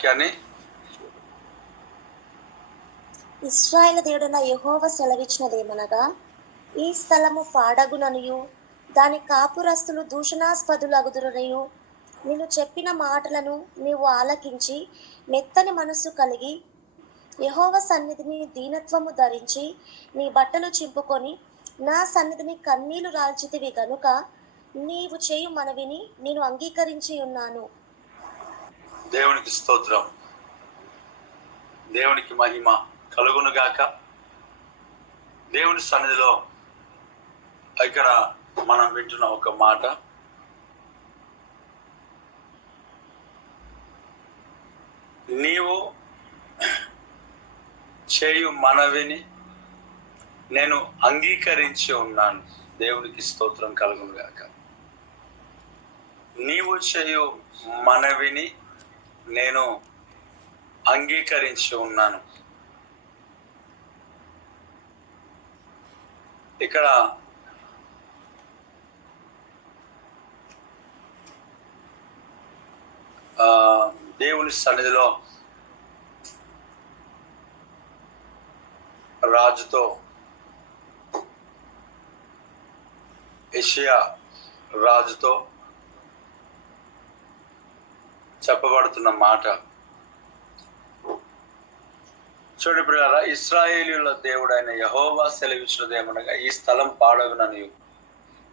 వాక్యాన్ని. ఇశ్రాయేలు దేవుడైన యెహోవా సెలవిచ్చినదేమనగా, ఈ స్థలము పాడగుననియు దాని కాపురస్తులు దూషణాస్పదులగుదురనియు నేను చెప్పిన మాటలను నీవు ఆలకించి మెత్తని మనస్సు కలిగి యెహోవా సన్నిధిని దీనత్వము ధరించి నీ బట్టలు చింపుకొని నా సన్నిధిని కన్నీళ్లు రాల్చితివి గనుక నీవు చేయు మనవిని నేను అంగీకరించి ఉన్నాను. దేవునికి స్తోత్రం, దేవునికి మహిమ కలుగును గాక. దేవుని సన్నిధిలో ఇక్కడ మనం వింటున్న ఒక మాట, నీవు చేయు మనవిని నేను అంగీకరించి ఉన్నాను. దేవునికి స్తోత్రం కలుగును గాక. నీవు చేయు మనవిని నేను అంగీకరించి ఉన్నాను. ఇక్కడ దేవుని సన్నిధిలో రాజుతో యెషయా రాజుతో చెప్పబడుతున్న మాట చూడు ప్రియులారా, ఇశ్రాయేలీయుల దేవుడైన యెహోవా సెలవిచ్చినదేమనగా, ఈ స్థలం పాడగుననియు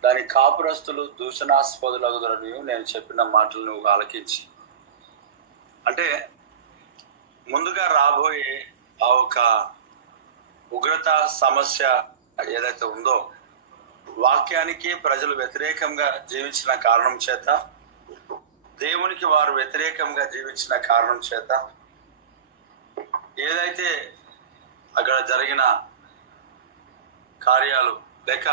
దాని కాపురస్తులు దూషణాస్పదులగుదురనియు నేను చెప్పిన మాటలు నువ్వు ఆలకించి. అంటే ముందుగా రాబోయే ఆ ఒక ఉగ్రత సమస్య ఏదైతే ఉందో, వాక్యానికి ప్రజలు వ్యతిరేకంగా జీవించిన కారణం చేత, దేవునికి వారు వ్యతిరేకంగా జీవించిన కారణం చేత, ఏదైతే అక్కడ జరిగిన కార్యాలు లేక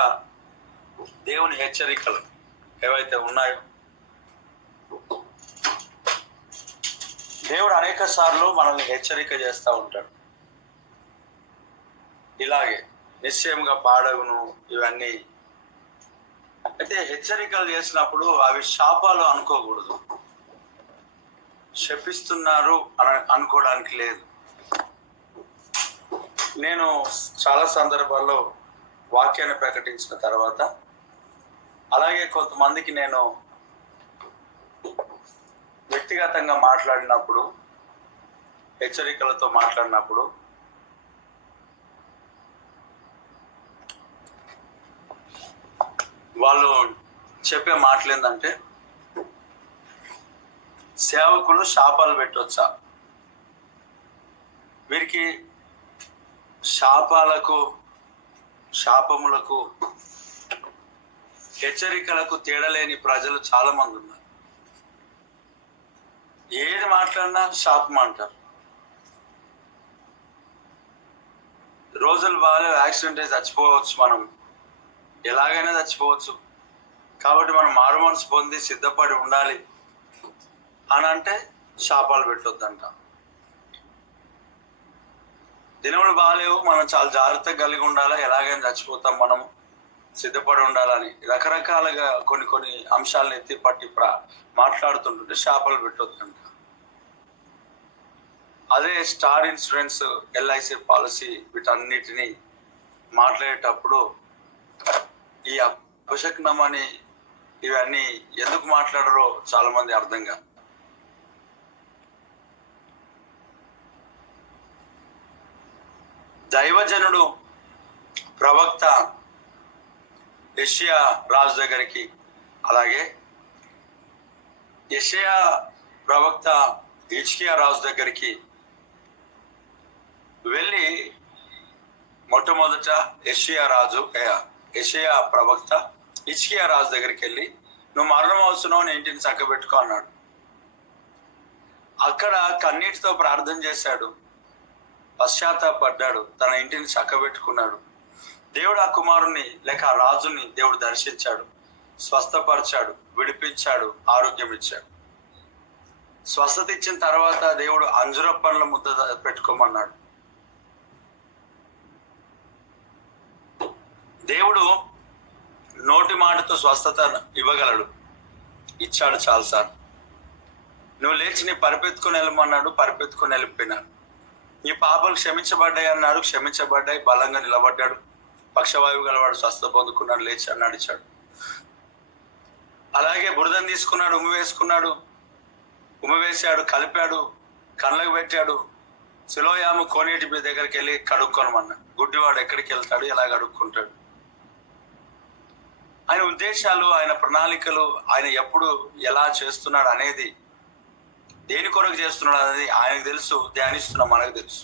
దేవుని హెచ్చరికలు ఏవైతే ఉన్నాయో, దేవుడు అనేక సార్లు మనల్ని హెచ్చరిక చేస్తూ ఉంటాడు. ఇలాగే నిశ్చయంగా పాడగును ఇవన్నీ. అయితే హెచ్చరికలు చేసినప్పుడు అవి శాపాలు అనుకోకూడదు, శపిస్తున్నారు అని అనుకోవడానికి లేదు. నేను చాలా సందర్భాల్లో వాక్యాన్ని ప్రకటించిన తర్వాత, అలాగే కొంతమందికి నేను వ్యక్తిగతంగా మాట్లాడినప్పుడు, హెచ్చరికలతో మాట్లాడినప్పుడు, వాళ్ళు చెప్పే మాటలు ఏంటంటే, సేవకులు శాపాలు పెట్టవచ్చా? వీరికి శాపములకు హెచ్చరికలకు తేడలేని ప్రజలు చాలా మంది ఉన్నారు. ఏది మాట్లాడినా శాపం అంటారు. రోజులు బాగా యాక్సిడెంట్ అయి చచ్చిపోవచ్చు, మనం ఎలాగైనా చచ్చిపోవచ్చు, కాబట్టి మనం మారు మనసు పొంది సిద్ధపడి ఉండాలి అని అంటే శాపాలు పెట్టొద్దంట. దినములు బాగాలేవు, మనం చాలా జాగ్రత్తగా కలిగి ఉండాలి, ఎలాగైనా చచ్చిపోతాం, మనం సిద్ధపడి ఉండాలని రకరకాలుగా కొన్ని అంశాలను ఎత్తి పట్టి మాట్లాడుతుంటుంటే శాపాలు పెట్టొద్దంట. అదే స్టార్ ఇన్సూరెన్స్, ఎల్ఐసి పాలసీ వీటన్నిటిని మాట్లాడేటప్పుడు ఈ అపశకునమని ఇవన్నీ ఎందుకు మాట్లాడరో చాలా మంది అర్థం కాదు. దైవజనుడు ప్రవక్త యెషయా రాజు దగ్గరికి, అలాగే యెషయా ప్రవక్త హిజ్కియా రాజు దగ్గరికి వెళ్ళి, మొట్టమొదట యెషయా ప్రవక్త హిజ్కియా రాజు దగ్గరికి వెళ్ళి, నువ్వు మరణం అవుతున్నావు, నీ ఇంటిని చక్కబెట్టుకో అన్నాడు. అక్కడ కన్నీటితో ప్రార్థన చేశాడు, పశ్చాత్తాపడ్డాడు, తన ఇంటిని చక్కబెట్టుకున్నాడు. దేవుడు ఆ కుమారుణ్ణి లేక ఆ రాజుని దేవుడు దర్శించాడు, స్వస్థపరిచాడు, విడిపించాడు, ఆరోగ్యం ఇచ్చాడు. స్వస్థత ఇచ్చిన తర్వాత దేవుడు అంజుర పండ్ల ముద్ద పెట్టుకోమన్నాడు. దేవుడు నోటి మాటతో స్వస్థత ఇవ్వగలడు, ఇచ్చాడు చాలు సార్. నువ్వు లేచి నీ పరిపెత్తుకుని వెళ్ళమన్నాడు, పరిపెత్తుకుని వెళ్ళిపోయినాడు. నీ పాపలు క్షమించబడ్డాయి అన్నాడు, క్షమించబడ్డాయి. బలంగా నిలబడ్డాడు. పక్షవాయువు గలవాడు స్వస్థ పొందుకున్నాడు, లేచి నడిచాడు. అలాగే బురదను తీసుకున్నాడు, ఉమ్మి వేసాడు, కలిపాడు, కళ్ళకు పెట్టాడు. సిలోయాము కోనేటి దగ్గరికి వెళ్ళి కడుక్కోనమన్నాడు. గుడ్డివాడు ఎక్కడికి వెళ్తాడు, ఎలా కడుక్కుంటాడు? ఆయన ఉద్దేశాలు, ఆయన ప్రణాళికలు, ఆయన ఎప్పుడు ఎలా చేస్తున్నాడు అనేది, దేని కొరకు చేస్తున్నాడు అనేది ఆయనకు తెలుసు, ధ్యానిస్తున్నా మనకు తెలుసు.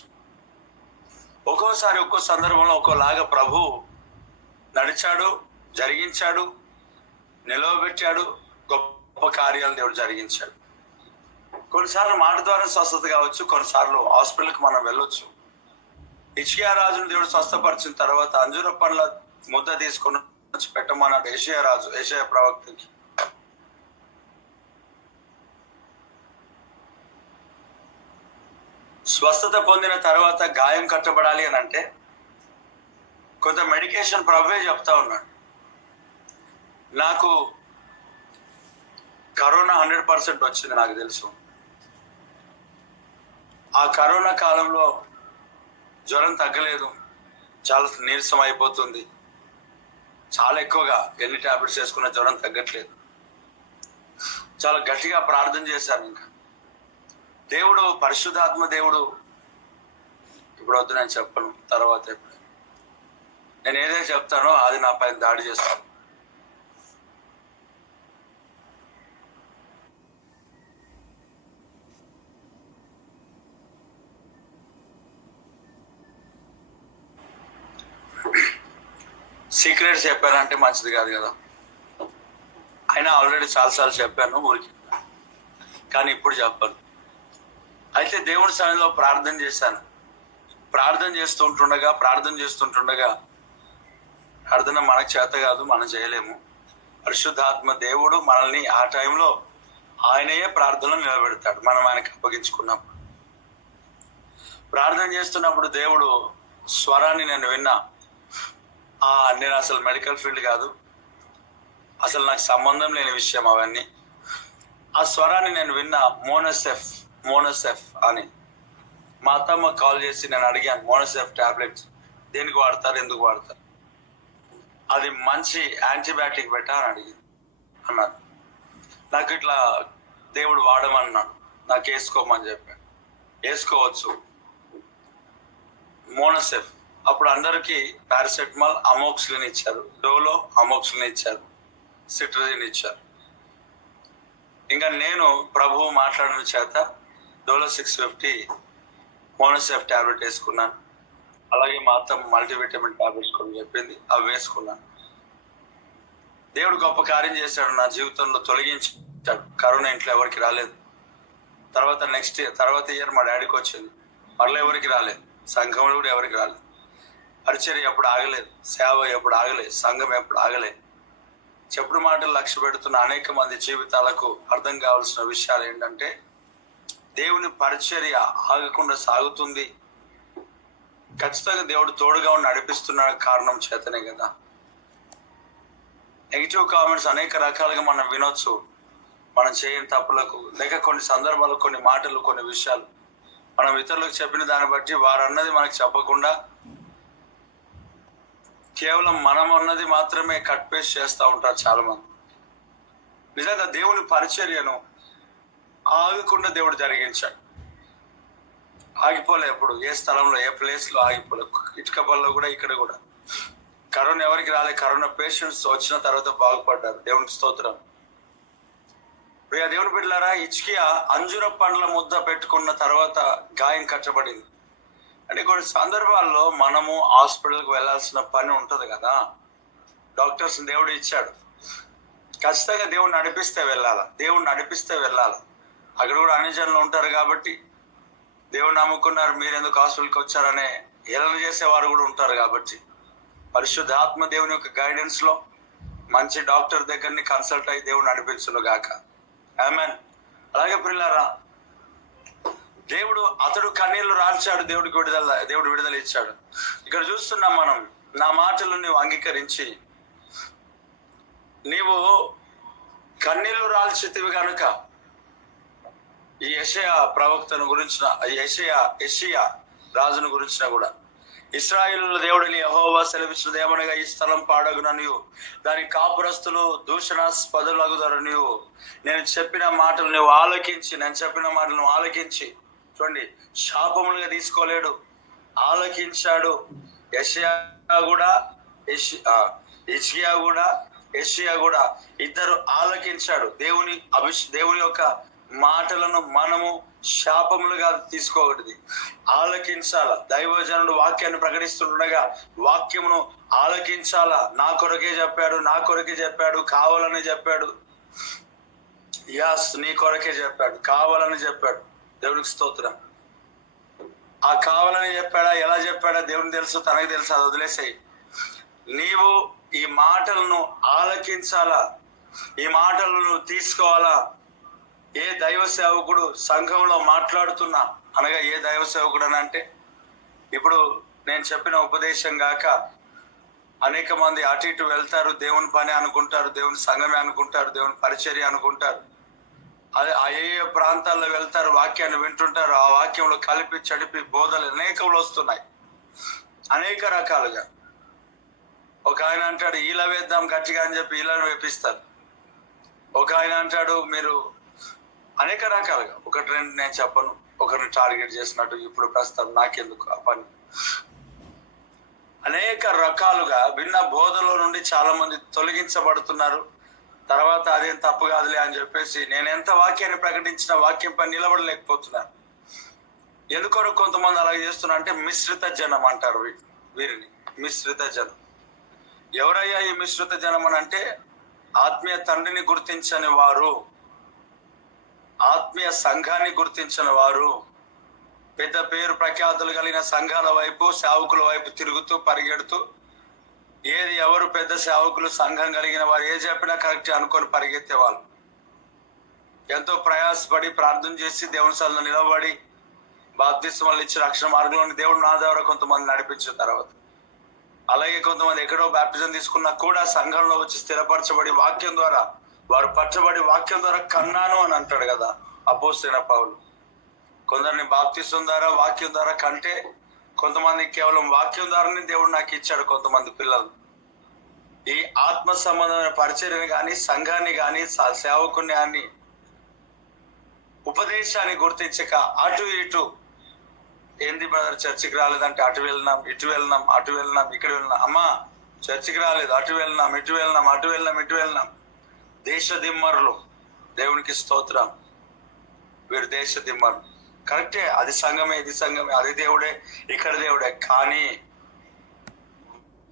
ఒక్కోసారి ఒక్కో సందర్భంలో ఒక్కోలాగా ప్రభు నడిచాడు, జరిగించాడు, నిలవబెట్టాడు. గొప్ప కార్యాలు దేవుడు జరిగించాడు. కొన్నిసార్లు మాట ద్వారా స్వస్థత కావచ్చు, కొన్నిసార్లు హాస్పిటల్కి మనం వెళ్ళొచ్చు. హిజ్కియా రాజును దేవుడు స్వస్థపరిచిన తర్వాత అంజూర పండ్ల ముద్ద తీసుకొని వచ్చి పెట్టమన్నాడు యెషయా ప్రవక్తకి. స్వస్థత పొందిన తర్వాత గాయం కట్టబడాలి అని అంటే కొంత మెడికేషన్ ప్రభువే చెప్తా ఉన్నాడు. నాకు కరోనా 100% వచ్చింది, నాకు తెలుసు. ఆ కరోనా కాలంలో జ్వరం తగ్గలేదు, చాలా నీరసం అయిపోతుంది, చాలా ఎక్కువగా ఎన్ని టాబ్లెట్స్ వేసుకున్న జ్వరం తగ్గట్లేదు. చాలా గట్టిగా ప్రార్థన చేశాను. ఇంకా దేవుడు, పరిశుద్ధాత్మ దేవుడు, ఇప్పుడు వద్దు నేను చెప్పను, తర్వాత ఎప్పుడు నేను ఏదైతే చెప్తానో అది నా పైన దాడి చేస్తాను. సీక్రెట్స్ చెప్పానంటే మంచిది కాదు కదా. అయినా ఆల్రెడీ చాలాసార్లు చెప్పాను ఊరికి, కానీ ఇప్పుడు చెప్పను. అయితే దేవుడి సన్నిధిలో ప్రార్థన చేశాను. ప్రార్థన చేస్తుంటుండగా ప్రార్థన మనకు చేత కాదు, మనం చేయలేము. పరిశుద్ధాత్మ దేవుడు మనల్ని ఆ టైంలో ఆయనయే ప్రార్థనలో నిలబెడతాడు. మనం ఆయనకు అప్పగించుకున్నప్పుడు, ప్రార్థన చేస్తున్నప్పుడు దేవుడు స్వరాన్ని నేను విన్నా. నేను అసలు మెడికల్ ఫీల్డ్ కాదు, అసలు నాకు సంబంధం లేని విషయం అవన్నీ. ఆ స్వరాన్ని నేను విన్నా, మోనోసెఫ్ అని. మా అత్తమ్మ కాల్ చేసి నేను అడిగాను, మోనోసెఫ్ టాబ్లెట్స్ దేనికి వాడతారు, ఎందుకు వాడతారు, అది మంచి యాంటీబయాటిక్ పెట్టా అని అడిగింది అన్నారు. నాకు ఇట్లా దేవుడు వాడమన్నాడు, నాకు వేసుకోమని చెప్పాను. వేసుకోవచ్చు మోనోసెఫ్. అప్పుడు అందరికీ పారాసెటమాల్, అమోక్సిలిన్ ఇచ్చారు, డోలో అమోక్సిలిన్ ఇచ్చారు, సిట్రజిన్ ఇచ్చారు. ఇంకా నేను ప్రభువు మాట్లాడిన చేత డోలో 650 మోనోసెఫ్ టాబ్లెట్ వేసుకున్నాను. అలాగే మా అత్తమ్మ మల్టీవిటమిన్ టాబ్లెట్స్ కొన్ని చెప్పింది, అవి వేసుకున్నాను. దేవుడు గొప్ప కార్యం చేశాడు నా జీవితంలో, తొలగించాడు. కరోనా ఇంట్లో ఎవరికి రాలేదు. తర్వాత ఇయర్ మా డాడీకి వచ్చింది, మరలా ఎవరికి రాలేదు. సంఘంలో కూడా ఎవరికి రాలేదు. పరిచర్య ఎప్పుడు ఆగలేదు, సేవ ఎప్పుడు ఆగలేదు, సంఘం ఎప్పుడు ఆగలేదు. చెప్పుడు మాటలు లక్ష్య పెడుతున్న అనేక మంది జీవితాలకు అర్థం కావాల్సిన విషయాలు ఏంటంటే, దేవుని పరిచర్య ఆగకుండా సాగుతుంది. ఖచ్చితంగా దేవుడు తోడుగా ఉండి నడిపిస్తున్న కారణం చేతనే కదా. నెగిటివ్ కామెంట్స్ అనేక రకాలుగా మనం వినొచ్చు, మనం చేయని తప్పులకు, లేక కొన్ని సందర్భాలు, కొన్ని మాటలు, కొన్ని విషయాలు మనం ఇతరులకు చెప్పిన దాన్ని బట్టి వారు అన్నది మనకు చెప్పకుండా కేవలం మనం అన్నది మాత్రమే కట్ పేస్ట్ చేస్తూ ఉంటారు చాలా మంది. నిజంగా దేవుని పరిచర్యను ఆగకుండా దేవుడు జరిగించాడు. ఆగిపోలే ఎప్పుడు, ఏ స్థలంలో, ఏ ప్లేస్ లో ఆగిపోలే. ఇటుకపల్లిలో కూడా, ఇక్కడ కూడా కరోనా ఎవరికి రాలే. కరోనా పేషెంట్స్ వచ్చిన తర్వాత బాగుపడ్డారు, దేవునికి స్తోత్రం. ప్రియ దేవుని బిడ్డలారా, హిజ్కియా అంజూర పండ్ల ముద్ద పెట్టుకున్న తర్వాత గాయం కట్టబడింది. అంటే కొన్ని సందర్భాల్లో మనము హాస్పిటల్కి వెళ్ళాల్సిన పని ఉంటుంది కదా. డాక్టర్స్ దేవుడు ఇచ్చాడు, ఖచ్చితంగా దేవుడు నడిపిస్తే వెళ్ళాలి. అక్కడ కూడా అన్ని జనులు ఉంటారు కాబట్టి, దేవుడు నమ్ముకున్నారు, మీరు ఎందుకు హాస్పిటల్కి వచ్చారనే హేళన చేసేవారు కూడా ఉంటారు కాబట్టి, పరిశుద్ధాత్మ దేవుని యొక్క గైడెన్స్ లో మంచి డాక్టర్ దగ్గరని కన్సల్ట్ అయ్యి దేవుడు నడిపించును గాక. ఆమేన్. అలాగే ప్రియులారా, అతడు కన్నీళ్లు రాల్చాడు, దేవుడు విడుదల ఇచ్చాడు. ఇక్కడ చూస్తున్నాం మనం, నా మాటలు నీవు అంగీకరించి నీవు కన్నీళ్లు రాల్చితివి కనుక ఈ యెషయా ప్రవక్తను గురించిన యెషయా రాజును గురించిన కూడా ఇశ్రాయేలు దేవుడిని యెహోవా సెలవిచ్చినది ఏమనగా ఈ స్థలం పాడగుననియు దాని కాపురస్తులు దూషణాస్పదులగుదరనియు నేను చెప్పిన మాటలు నువ్వు ఆలకించి చూడండి, శాపములుగా తీసుకోలేడు, ఆలకించాడు. యెషయా కూడా యెషయా కూడా ఇద్దరు ఆలకించాడు. దేవుని యొక్క మాటలను మనము శాపములుగా తీసుకోకూడదు, ఆలకించాల. దైవజనుడు వాక్యాన్ని ప్రకటిస్తుండగా వాక్యమును ఆలకించాలా. నా కొరకే చెప్పాడు, కావాలని చెప్పాడు. నీ కొరకే చెప్పాడు, కావాలని చెప్పాడు. దేవునికి స్తోత్రం. ఆ కావాలని చెప్పాడా, ఎలా చెప్పాడా దేవునికి తెలుసు, తనకు తెలుసు. అది వదిలేసాయి. నీవు ఈ మాటలను ఆలకించాలా, ఈ మాటలను తీసుకోవాలా. ఏ దైవ సేవకుడు సంఘంలో మాట్లాడుతున్నా, అనగా ఏ దైవ సేవకుడు అని అంటే, ఇప్పుడు నేను చెప్పిన ఉపదేశం గాక అనేక మంది అటు ఇటు వెళ్తారు, దేవుని పని అనుకుంటారు, దేవుని సంఘమే అనుకుంటారు, దేవుని పరిచర్య అనుకుంటారు. అదే ఏ ప్రాంతాల్లో వెళ్తారు, వాక్యాన్ని వింటుంటారు. ఆ వాక్యంలో కలిపి చడిపి బోధలు అనేకములు వస్తున్నాయి, అనేక రకాలుగా. ఒక ఆయన అంటాడు ఇలా వేద్దాం గట్టిగా అని చెప్పి ఇలా వేపిస్తారు. ఒక ఆయన అంటాడు మీరు అనేక రకాలుగా, ఒకటి రెండు నేను చెప్పను, ఒకరిని టార్గెట్ చేసినట్టు ఇప్పుడు ప్రస్తుతం నాకెందుకు ఆ పని. అనేక రకాలుగా భిన్న బోధలో నుండి చాలా మంది తొలగించబడుతున్నారు. తర్వాత అదేం తప్పు కాదులే అని చెప్పేసి నేను ఎంత వాక్యాన్ని ప్రకటించిన వాక్యం పని నిలబడలేకపోతున్నాను. ఎందుకొరకు కొంతమంది అలాగే చేస్తున్నా అంటే మిశ్రిత జనం అంటారు వీరిని, మిశ్రిత జనం. ఎవరయ్యా ఈ మిశ్రిత జనం అని అంటే, ఆత్మీయ తండ్రిని గుర్తించని వారు, ఆత్మీయ సంఘాన్ని గుర్తించని వారు, పెద్ద పేరు ప్రఖ్యాతులు కలిగిన సంఘాల వైపు, సేవకుల వైపు తిరుగుతూ పరిగెడుతూ, ఏది ఎవరు పెద్ద సేవకులు సంఘం కలిగిన వారు ఏ చెప్పినా కరెక్ట్ అనుకొని పరిగెత్తే వాళ్ళు. ఎంతో ప్రయాసపడి ప్రార్థన చేసి దేవుని సన్నిధిలో నిలబడి బాప్తిస్మాలు ఇచ్చి రక్షణ మార్గంలోని దేవుడు నా ద్వారా కొంతమంది నడిపించిన తర్వాత, అలాగే కొంతమంది ఎక్కడో బాప్టిజం తీసుకున్నా కూడా సంఘంలో వచ్చి స్థిరపరచబడి వాక్యం ద్వారా వారు పరచబడి వాక్యం ద్వారా కన్నాను అని అంటాడు కదా అపోస్తలుడైన పౌలు. కొందరిని బాప్తిస్మం ద్వారా వాక్యం ద్వారా కంటే, కొంతమంది కేవలం వాక్యం ద్వారానే దేవుడు నాకు ఇచ్చాడు కొంతమంది పిల్లలు. ఈ ఆత్మ సంబంధమైన పరిచర్యని కానీ, సంఘాన్ని కానీ, సేవకుని కానీ, ఉపదేశాన్ని గుర్తించక అటు ఇటు, ఏంది బ్రదర్ చర్చికి రాలేదంటే అటు వెళ్ళినాం, ఇటు వెళ్ళినాం, అటు వెళ్ళినాం, ఇక్కడ వెళ్ళినాం. అమ్మా చర్చికి రాలేదు, అటు వెళ్ళినాం, ఇటు వెళ్ళినాం, అటు వెళ్ళినాం, ఇటు వెళ్ళినాం. దేశ దిమ్మరులు. దేవునికి స్తోత్రం. వీరు దేశ దిమ్మరులు. కరెక్టే, అది సంఘమే, ఇది సంఘమే, అది దేవుడే, ఇక్కడ దేవుడే. కానీ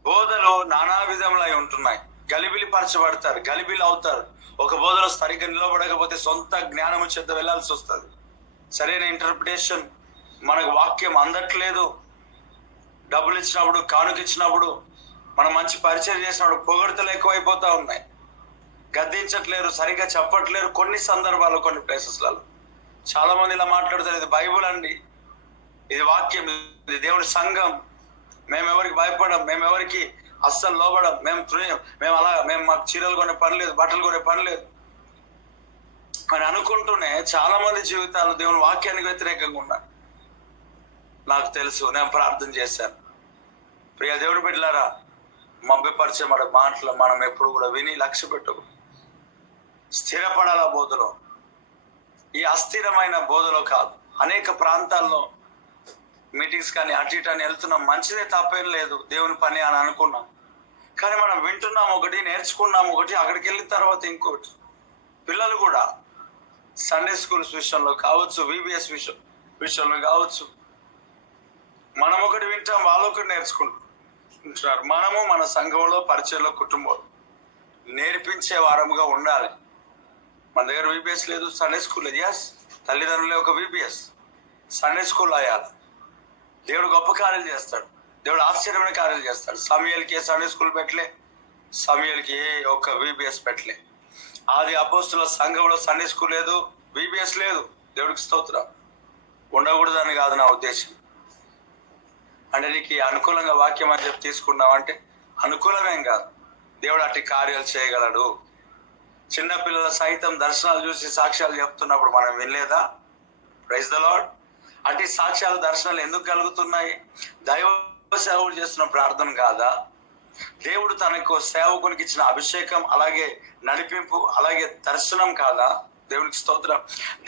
బోధలు నానా విధములై ఉంటున్నాయి. గలిబిలి పరచబడతారు, గలిబిలి అవుతారు. ఒక బోధలో సరిగ్గా నిలబడకపోతే సొంత జ్ఞానము చేత వెళ్లాల్సి వస్తుంది. సరైన ఇంటర్ప్రిటేషన్, మనకు వాక్యం అందట్లేదు. డబ్బులు ఇచ్చినప్పుడు, కానుకిచ్చినప్పుడు, మనం మంచి పరిచయం చేసినప్పుడు పొగడ్తలు ఎక్కువైపోతా ఉన్నాయి. గద్దించట్లేరు, సరిగ్గా చెప్పట్లేరు. కొన్ని సందర్భాలు, కొన్ని ప్లేసెస్లలో చాలా మంది ఇలా మాట్లాడుతారు, ఇది బైబుల్ అండి, ఇది వాక్యం, ఇది దేవుడి సంఘం, మేము ఎవరికి భయపడం, మేము ఎవరికి అస్సలు లోబడం, మేము మాకు చీరలు కొనే పని లేదు, బట్టలు కొనే పని లేదు అని అనుకుంటూనే చాలా మంది జీవితాలు దేవుని వాక్యానికి వ్యతిరేకంగా ఉన్నాయి. నాకు తెలుసు, నేను ప్రార్థన చేశాను. ప్రియ దేవుడి బిడ్డలారా, మభ్యపరిచే మన మాటలు మనం ఎప్పుడు కూడా విని లక్ష్య పెట్టకు, స్థిరపడాల బోధలో. ఈ అస్థిరమైన బోధలో కాదు. అనేక ప్రాంతాల్లో మీటింగ్స్ కానీ అటు ఇటు అని వెళ్తున్నాం, మంచిదే, తప్పేం లేదు, దేవుని పని అని అనుకున్నాం. కానీ మనం వింటున్నాం ఒకటి, నేర్చుకున్నాం ఒకటి, అక్కడికి వెళ్ళిన తర్వాత ఇంకోటి. పిల్లలు కూడా సండే స్కూల్స్ విషయంలో కావచ్చు, విబిఎస్ విషయంలో కావచ్చు, మనం ఒకటి వింటాం, వాళ్ళు ఒకటి నేర్చుకుంటున్నారు. మనము మన సంఘంలో, పరిచయంలో, కుటుంబంలో నేర్పించే వారముగా ఉండాలి. మన దగ్గర విబిఎస్ లేదు, సండే స్కూల్ లేదు. ఎస్, తల్లిదండ్రులే ఒక విబిఎస్, సండే స్కూల్ అయ్యాలి. దేవుడు గొప్ప కార్యాలు చేస్తాడు, దేవుడు ఆశ్చర్యమైన కార్యాలు చేస్తాడు. సమూయేలుకి ఏ సండే స్కూల్ పెట్టలే, సమూయేలుకి ఏ ఒక్క విబిఎస్ పెట్టలే. ఆది అపోస్తుల సంఘంలో సండే స్కూల్ లేదు, విబిఎస్ లేదు. దేవుడికి స్తోత్రం. ఉండకూడదని కాదు నా ఉద్దేశం. అంటే నీకు అనుకూలంగా వాక్యం అని చెప్పి తీసుకున్నావు అంటే అనుకూలమేం కాదు, దేవుడు అట్టి కార్యాలు చేయగలడు. చిన్నపిల్లల సైతం దర్శనాలు చూసి సాక్ష్యాలు చెప్తున్నప్పుడు మనం వినలేదా? Praise the Lord. అంటే సాక్ష్యాలు దర్శనాలు ఎందుకు కలుగుతున్నాయి? దైవ సేవకుడు చేస్తున్న ప్రార్థన కాదా? దేవుడు తనకు సేవకునికి ఇచ్చిన అభిషేకం, అలాగే నడిపింపు, అలాగే దర్శనం కాదా? దేవునికి స్తోత్రం.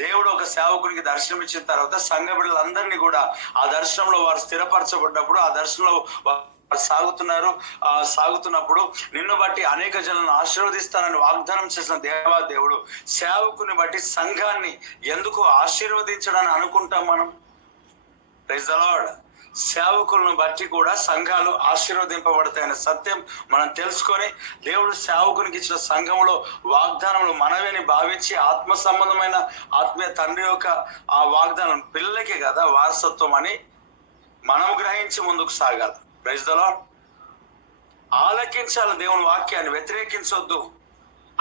దేవుడు ఒక సేవకునికి దర్శనం ఇచ్చిన తర్వాత సంఘ బిడ్డలందరినీ కూడా ఆ దర్శనంలో వారు స్థిరపరచబడ్డప్పుడు, ఆ దర్శనంలో సాగుతున్నప్పుడు నిన్ను బట్టి అనేక జనులను ఆశీర్వదిస్తానని వాగ్దానం చేసిన దేవుడు సేవకుని బట్టి సంఘాన్ని ఎందుకు ఆశీర్వదించడని అనుకుంటాం మనం? Praise the Lord. సేవకులను బట్టి కూడా సంఘాలు ఆశీర్వదింపబడతాయనే సత్యం మనం తెలుసుకొని, దేవుడు సేవకునికి ఇచ్చిన సంఘంలో వాగ్దానములు మనవేని భావించి ఆత్మ సంబంధమైన ఆత్మీయ తండ్రి యొక్క ఆ వాగ్దానం పిల్లలకే కదా వారసత్వం అని మనం గ్రహించి ముందుకు సాగాలి. Praise the lord. ఆలకించాలి దేవుని వాక్యాన్ని, వ్యతిరేకించొద్దు.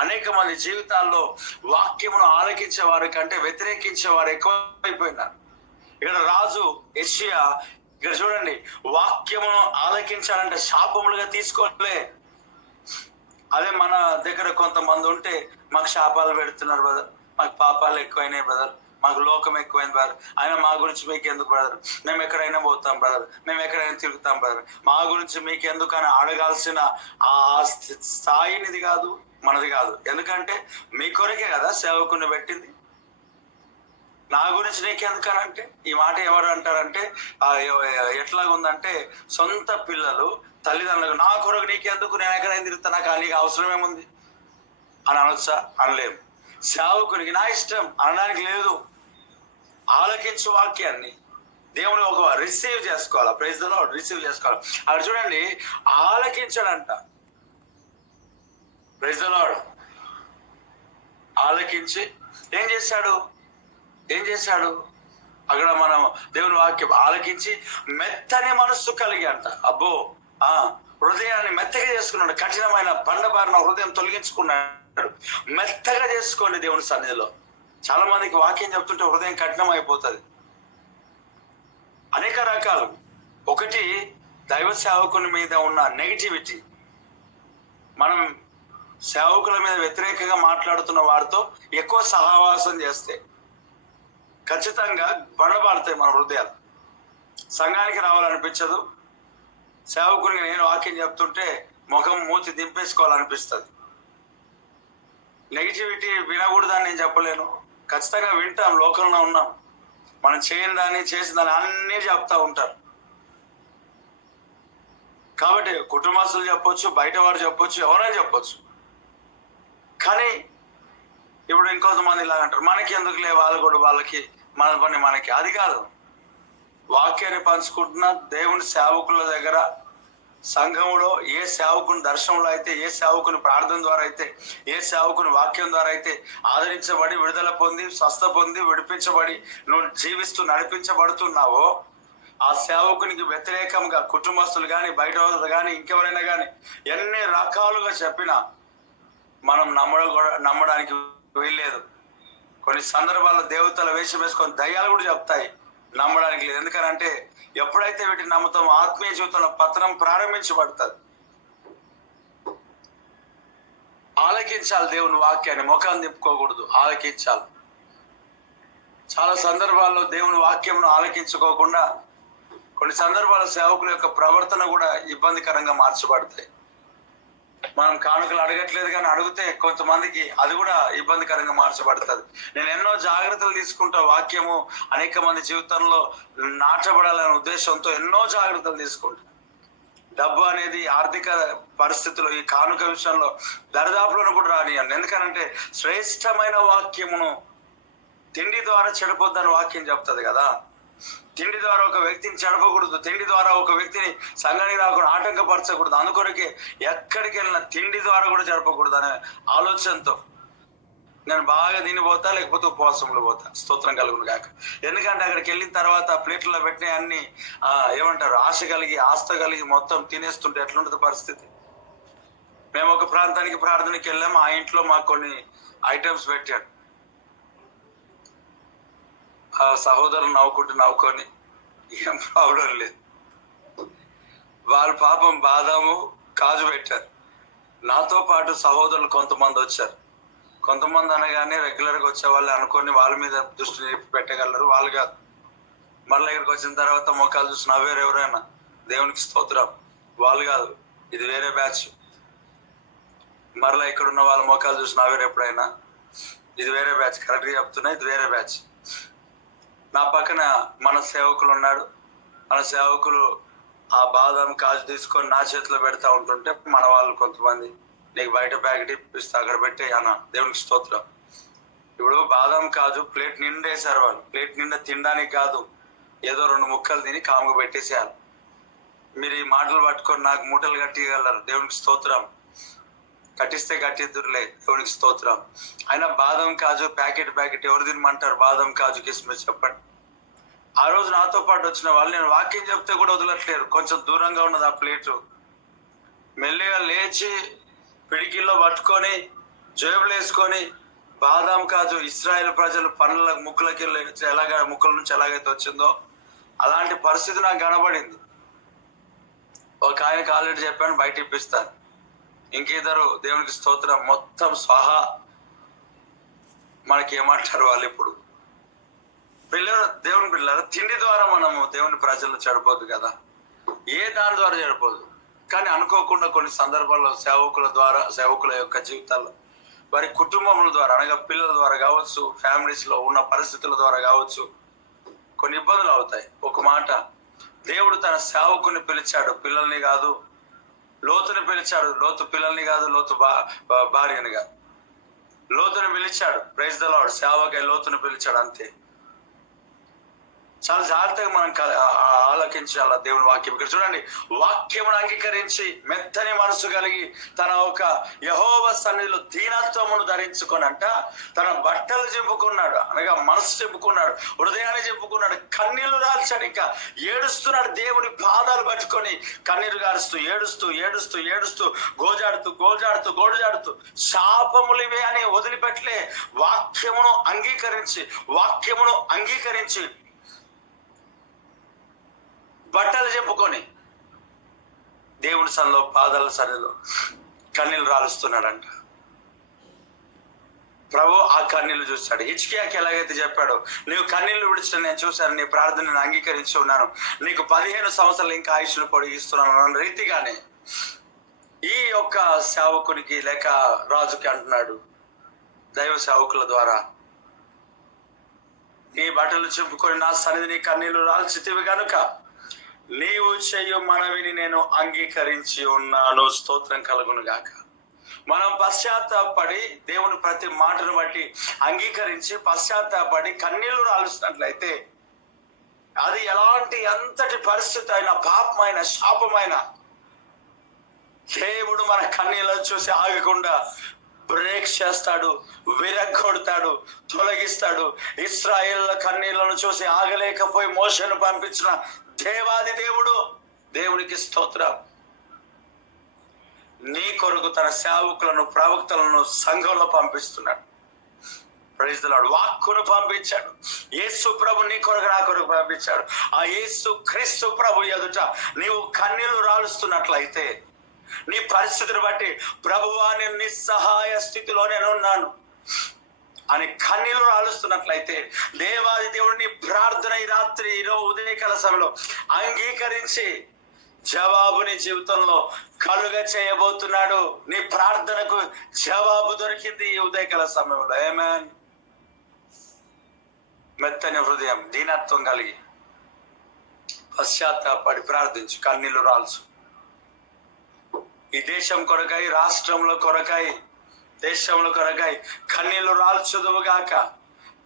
అనేక మంది జీవితాల్లో వాక్యమును ఆలకించే వారి కంటే వ్యతిరేకించే వారు ఎక్కువైపోయినారు. ఇక్కడ రాజు యెషయా ఇక్కడ చూడండి, వాక్యమును ఆలకించాలంటే శాపములుగా తీసుకోలే. అదే మన దగ్గర కొంతమంది ఉంటే మాకు శాపాలు పెడుతున్నారు బ్రదర్, మాకు పాపాలు ఎక్కువైనాయి బ్రదర్, మాకు లోకం ఎక్కువైంది బ్రదర్, ఆయన మా గురించి మీకు ఎందుకు బ్రదర్, మేము ఎక్కడైనా పోతాం బ్రదర్, మేము ఎక్కడైనా తిరుగుతాం బ్రదర్, మా గురించి మీకు ఎందుకు అని అడగాల్సిన ఆ స్థాయినిది కాదు, మనది కాదు. ఎందుకంటే మీ కొరకే కదా సేవకుని పెట్టింది. నా గురించి నీకెందుకనంటే, ఈ మాట ఎవరు అంటారంటే ఎట్లాగుందంటే, సొంత పిల్లలు తల్లిదండ్రులకు నా కొరకు నీకెందుకు, నేను ఎక్కడైనా తిరుగుతా, నాకు నీకు అవసరం ఏముంది అని అనొచ్చా? అనలేము. సేవకునికి నా ఇష్టం అనడానికి లేదు. ఆలకించు వాక్యాన్ని దేవుని ఒక రిసీవ్ చేసుకోవాలా. Praise the lord. రిసీవ్ చేసుకోవాలి. అక్కడ చూడండి, ఆలకించాడంట. Praise the lord. ఆలకించి ఏం చేశాడు అక్కడ మనం దేవుని వాక్యం ఆలకించి మెత్తని మనస్సు కలిగి అంట. అబ్బో, హృదయాన్ని మెత్తగా చేసుకున్నాడు. కఠినమైన బండబారిన హృదయం తొలగించుకున్నాడు. మెత్తగా చేసుకోండి దేవుని సన్నిధిలో. చాలా మందికి వాక్యం చెప్తుంటే హృదయం కఠినం అయిపోతుంది. అనేక రకాలు. ఒకటి, దైవ సేవకుని మీద ఉన్న నెగిటివిటీ. మనం సేవకుల మీద వ్యతిరేకంగా మాట్లాడుతున్న వారితో ఎక్కువ సహవాసం చేస్తే ఖచ్చితంగా బండబారుతాయి మన హృదయాలు. సంఘానికి రావాలనిపించదు. సేవకునికి నేను వాక్యం చెప్తుంటే ముఖం మూతి దింపేసుకోవాలనిపిస్తుంది. నెగిటివిటీ వినకూడదని నేను చెప్పలేను, ఖచ్చితంగా వింటాం. లోకంలో ఉన్నాం. మనం చేయని దాన్ని చేసిన దాన్ని అన్నీ చెప్తా ఉంటారు. కాబట్టి కుటుంబస్తులు చెప్పొచ్చు, బయట వారు చెప్పొచ్చు, ఎవరైనా చెప్పొచ్చు. కానీ ఇప్పుడు ఇంకొంతమంది ఇలా అంటారు, మనకి ఎందుకులే, వాళ్ళు కూడా వాళ్ళకి, మన పని మనకి. అది కాదు. వాక్యాన్ని పంచుకుంటున్న దేవుని సేవకుల దగ్గర, సంఘంలో ఏ సేవకుని దర్శనంలో అయితే, ఏ సేవకుని ప్రార్థన ద్వారా అయితే, ఏ సేవకుని వాక్యం ద్వారా అయితే ఆదరించబడి, విడుదల పొంది, స్వస్థ పొంది, విడిపించబడి నువ్వు జీవిస్తూ నడిపించబడుతున్నావో, ఆ సేవకునికి వ్యతిరేకంగా కుటుంబస్తులు కానీ, బయట వాళ్ళు కానీ, ఇంకెవరైనా కానీ ఎన్ని రకాలుగా చెప్పినా మనం నమ్మడానికి వీల్లేదు. కొన్ని సందర్భాల్లో దేవతల వేషం వేసుకొని దయ్యాలు కూడా చెప్తాయి, నమ్మడానికి లేదు. ఎందుకనంటే ఎప్పుడైతే వీటిని నమ్ముతాం, ఆత్మీయ జీవితంలో పతనం ప్రారంభించబడుతుంది. ఆలకించాలి దేవుని వాక్యాన్ని, ముఖాన్ని తిప్పుకోకూడదు, ఆలకించాలి. చాలా సందర్భాల్లో దేవుని వాక్యమును ఆలకించుకోకుండా కొన్ని సందర్భాల్లో సేవకుల యొక్క ప్రవర్తన కూడా ఇబ్బందికరంగా మార్చబడతాయి. మనం కానుకలు అడగట్లేదు కానీ అడిగితే కొంతమందికి అది కూడా ఇబ్బందికరంగా మార్చబడుతుంది. నేను ఎన్నో జాగ్రత్తలు తీసుకుంటా. వాక్యము అనేక మంది జీవితంలో నాటబడాలనే ఉద్దేశంతో ఎన్నో జాగ్రత్తలు తీసుకుంటా. డబ్బు అనేది ఆర్థిక పరిస్థితుల్లో ఈ కానుక విషయంలో దరిదాపులను కూడా రానియను. ఎందుకనంటే శ్రేష్టమైన వాక్యమును తిండి ద్వారా చెడిపోద్దని వాక్యం చెప్తుంది కదా. తిండి ద్వారా ఒక వ్యక్తిని చెడపకూడదు, తిండి ద్వారా ఒక వ్యక్తిని సంఘానికి రాకుండా ఆటంకపరచకూడదు. అందుకొరకే ఎక్కడికి వెళ్ళినా తిండి ద్వారా కూడా జరపకూడదు అనే ఆలోచనతో నేను బాగా తినిపోతా, లేకపోతే ఉపవాసంలో పోతా. స్తోత్రం కలుగును కాక. ఎందుకంటే అక్కడికి వెళ్ళిన తర్వాత ప్లేట్లలో పెట్టిన అన్ని ఏమంటారు, ఆశ కలిగి, ఆస్థ కలిగి మొత్తం తినేస్తుంటే ఎట్లుంటుంది పరిస్థితి. మేము ఒక ప్రాంతానికి ప్రార్థనకి వెళ్ళాము. ఆ ఇంట్లో మాకు కొన్ని ఐటమ్స్ పెట్టాడు. ఆ సహోదరులు నవ్వుకొని ఏం ప్రాబ్లం లేదు. వాళ్ళ పాపం బాదాము, కాజు పెట్టారు. నాతో పాటు సహోదరులు కొంతమంది వచ్చారు. కొంతమంది అనగానే రెగ్యులర్గా వచ్చే వాళ్ళు అనుకొని వాళ్ళ మీద దృష్టి పెట్టగలరు, వాళ్ళు కాదు. మళ్ళీ ఇక్కడికి వచ్చిన తర్వాత మొక్కలు చూసి నవ్వేరు ఎవరైనా, దేవునికి స్తోత్రం, వాళ్ళు కాదు, ఇది వేరే బ్యాచ్. మరలా ఇక్కడ ఉన్న వాళ్ళ మొక్కలు చూసి నవ్వేరు ఎప్పుడైనా, ఇది వేరే బ్యాచ్. కరెక్ట్గా చెప్తున్నా, ఇది వేరే బ్యాచ్. నా పక్కన మన సేవకులు ఉన్నాడు. మన సేవకులు ఆ బాదం కాజు తీసుకొని నా చేతిలో పెడతా ఉంటుంటే మన వాళ్ళు కొంతమంది, నీకు బయట ప్యాకెట్ ఇప్పిస్తా, అక్కడ పెట్టే అన్న, దేవునికి స్తోత్రం. ఇప్పుడు బాదం కాజు ప్లేట్ నిండా వేసారు వాళ్ళు. ప్లేట్ నిండా తినడానికి కాదు, ఏదో 2 ముక్కలు తిని కాముగా పెట్టేసేయాలి. మీరు ఈ మాటలు పట్టుకొని నాకు మూటలు కట్టిగలరు, దేవునికి స్తోత్రం. కట్టిస్తే కట్టిద్దురులే, దేవునికి స్తోత్రం. అయినా బాదం కాజు ప్యాకెట్ ఎవరు తినమంటారు? బాదం కాజు కిస్మిస్ చెప్పండి. ఆ రోజు నాతో పాటు వచ్చిన వాళ్ళు నేను వాక్యం చెప్తే కూడా వదలట్లేరు. కొంచెం దూరంగా ఉన్నది ఆ ప్లేటు. మెల్లిగా లేచి పిడికిల్లో పట్టుకొని జేబులు వేసుకొని బాదాం కాజు ఇశ్రాయేల్ ప్రజలు పండ్ల ముక్కులకి ముక్కుల నుంచి ఎలాగైతే వచ్చిందో అలాంటి పరిస్థితి నాకు కనబడింది. ఒక ఆయనకి ఆల్రెడీ చెప్పాను, బయట ఇప్పిస్తాను. ఇంకిద్దరు, దేవునికి స్తోత్రం, మొత్తం స్వహా. మనకి ఏమంటారు వాళ్ళు ఇప్పుడు? దేవుని పిల్లలు, తిండి ద్వారా మనము దేవుని ప్రజలు చెడిపోదు కదా, ఏ దాని ద్వారా చెడిపోదు. కానీ అనుకోకుండా కొన్ని సందర్భాల్లో సేవకుల యొక్క జీవితాల్లో, వారి కుటుంబముల ద్వారా, అనగా పిల్లల ద్వారా కావచ్చు, ఫ్యామిలీస్ లో ఉన్న పరిస్థితుల ద్వారా కావచ్చు, కొన్ని ఇబ్బందులు అవుతాయి. ఒక మాట, దేవుడు తన సేవకుని పిలిచాడు, పిల్లల్ని కాదు. లోతుని పిలిచాడు, లోతు పిల్లల్ని కాదు, లోతు భార్యని కాదు, లోతుని పిలిచాడు. Praise the lord. సేవకై లోతుని పిలిచాడు, అంతే. చాలా జాగ్రత్తగా మనం ఆలకించాల దేవుని వాక్యం. ఇక్కడ చూడండి, వాక్యమును అంగీకరించి మెత్తని మనసు కలిగి తన ఒక యెహోవా సన్నిధిలో దీనత్వమును ధరించుకొనంట తన బట్టలు చెప్పుకున్నాడు, అనగా మనసు చెప్పుకున్నాడు, హృదయాన్ని చెప్పుకున్నాడు, కన్నీళ్లు రాల్చాడు, ఇంకా ఏడుస్తున్నాడు. దేవుని పాదాలు పట్టుకొని కన్నీరు గారుస్తూ ఏడుస్తూ గోజాడుతూ శాపములు ఇవే అని వదిలిపెట్టలే. వాక్యమును అంగీకరించి బట్టలు చెప్పుకొని దేవుడి సన్నిలో, పాదాల సన్నిలో కన్నీళ్ళు రాలుస్తున్నాడంట. ప్రభు ఆ కన్నీళ్లు చూశాడు. హిజ్కియాకి ఎలాగైతే చెప్పాడు, నీవు కన్నీళ్లు విడిచిన నేను చూశాను, నీ ప్రార్థనను అంగీకరించి ఉన్నాను, నీకు 15 సంవత్సరాలు ఇంకా ఆయుష్ను పొడిగిస్తున్నాను అన్న రీతిగానే ఈ యొక్క సేవకునికి లేక రాజుకి అంటున్నాడు, దైవ సేవకుల ద్వారా, నీ బట్టలు చెప్పుకొని నా సన్నిధి నీ కన్నీళ్లు రాల్చితివి కనుక నీవు చేయు మనవిని నేను అంగీకరించి ఉన్నాను. స్తోత్రం కలుగును గాక. మనం పశ్చాత్తాపడి దేవుని ప్రతి మాటను బట్టి అంగీకరించి పశ్చాత్తాపడి కన్నీళ్లు రాలుస్తున్నట్లయితే అది ఎంతటి పరిస్థితి అయినా, పాపమైన, శాపమైన, దేవుడు మన కన్నీళ్లను చూసి ఆగకుండా బ్రేక్ చేస్తాడు, విరగొడతాడు, తొలగిస్తాడు. ఇశ్రాయేళ్ల కన్నీళ్లను చూసి ఆగలేకపోయి మోషేను పంపించిన దేవాది దేవుడు, దేవునికి స్తోత్రం. నీ కొరకు తన సేవకులను, ప్రవక్తలను సంఘంలో పంపిస్తున్నాడు. Praise the lord. వాక్కును పంపించాడు. యేసు ప్రభు నీ కొరకు, నా కొరకు పంపించాడు. ఆ యేసు క్రీస్తు ప్రభు ఎదుట నీవు కన్నీళ్లు రాలుస్తున్నట్లయితే, నీ పరిస్థితిని బట్టి ప్రభువా నేను నిస్సహాయ స్థితిలో నేను ఉన్నాను అని కన్నీళ్లు రాలుస్తున్నట్లయితే, దేవాది దేవుడిని ప్రార్థన ఈ రాత్రి, ఈరోజు ఉదయకాల సమయంలో అంగీకరించి జవాబుని జీవితంలో కలుగ చేయబోతున్నాడు. నీ ప్రార్థనకు జవాబు దొరికింది ఈ ఉదయకాల సమయంలో. ఆమేన్. మెత్తని హృదయం, దీనత్వం కలిగి పశ్చాత్తాపడి ప్రార్థించు, కన్నీళ్లు రాల్చు. ఈ దేశం కొరకై, రాష్ట్రంలో కొరకై, దేశంలో కొరకై కన్నీళ్లు రాల్చుదువుగాక.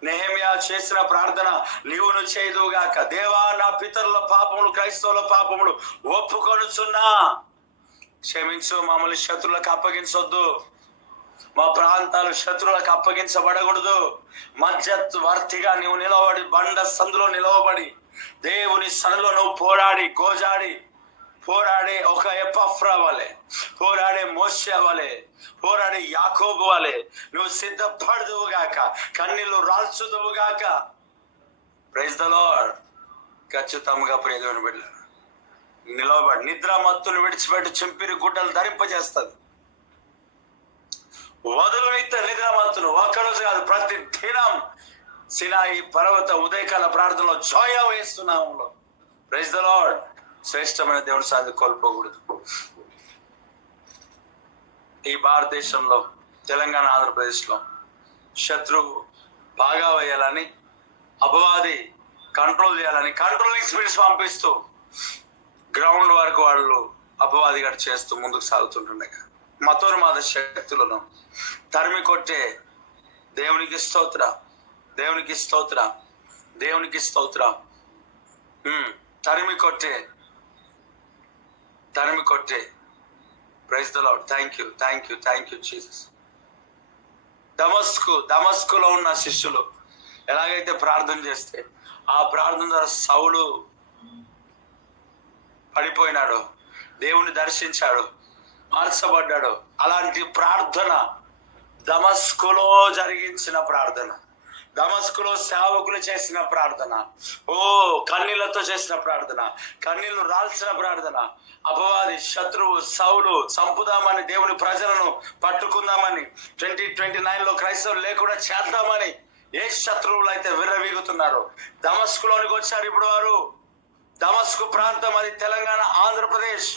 నెహెమ్యా చేసిన ప్రార్థన నీవును చేయుదువుగాక. దేవా, నా పితరుల పాపములు, క్రైస్తవుల పాపములు ఒప్పుకొనుచున్నా, క్షమించు, మమ్మల్ని శత్రువులకు అప్పగించొద్దు, మా ప్రాంతాలు శత్రువులకు అప్పగించబడకూడదు. మధ్యవర్తిగా నీవు నిలబడి, బండ సందులో నిలవబడి దేవుని సన్నిధిలో నువ్వు పోరాడే ఒక ఎపఫ్రా వలె, పోరాడే మోషే వలె, పోరాడే యాకోబు వలె నువ్వు సిద్ధపడుదువుగాక, కన్నీళ్లు రాల్చుదువుగాక. Praise the lord. ఖచ్చితంగా ప్రియ దేవుని బిడ్డలారా, నిలవబడి నిద్ర మత్తును విడిచిపెట్టి చింపిరి గుడ్డలు ధరింపజేస్తుంది. వదులు నిద్రమత్తును. ఒక్కరోజు కాదు, ప్రతి దినం సినాయి పర్వత ఉదయకాల ప్రార్థనలో జోయ వేస్తున్నాము. Praise the Lord. శ్రేష్టమైన దేవుని సాధి కోల్పోకూడదు. ఈ భారతదేశంలో, తెలంగాణ, ఆంధ్రప్రదేశ్లో శత్రువు బాగా వేయాలని, అపవాది కంట్రోల్ చేయాలని కంట్రోలింగ్ స్పిరిట్స్ పంపిస్తూ గ్రౌండ్ వరకు వాళ్ళు అపవాదిగా చేస్తూ ముందుకు సాగుతుంటుండగా మతోన్మాద శక్తులను తరిమి కొట్టే దేవునికి స్తోత్ర, దేవునికి స్తోత్ర, దేవునికి స్తోత్ర. తరిమి కొట్టే praise the lord. Thank you Jesus. దమస్కులో ఉన్న శిష్యులు ఎలాగైతే ప్రార్థన చేస్తే ఆ ప్రార్థన ద్వారా సౌలు పడిపోయినాడు, దేవుని దర్శించాడు, మార్చబడ్డాడు. అలాంటి ప్రార్థన దమస్కులో జరిగించిన ప్రార్థన, దమస్కులో సేవకులు చేసిన ప్రార్థన, కన్నీళ్లతో చేసిన ప్రార్థన, కన్నీళ్లు రాల్సిన ప్రార్థన. అపవాది శత్రువు సౌలు చంపుదామని, దేవుని ప్రజలను పట్టుకుందామని, 2029లో క్రైస్తవులు లేకుండా చేద్దామని ఏ శత్రువులు అయితే విర్రవీగుతున్నారో దమస్కులోనికి వచ్చారు. ఇప్పుడు వారు దమస్కు ప్రాంతం, అది తెలంగాణ, ఆంధ్రప్రదేశ్.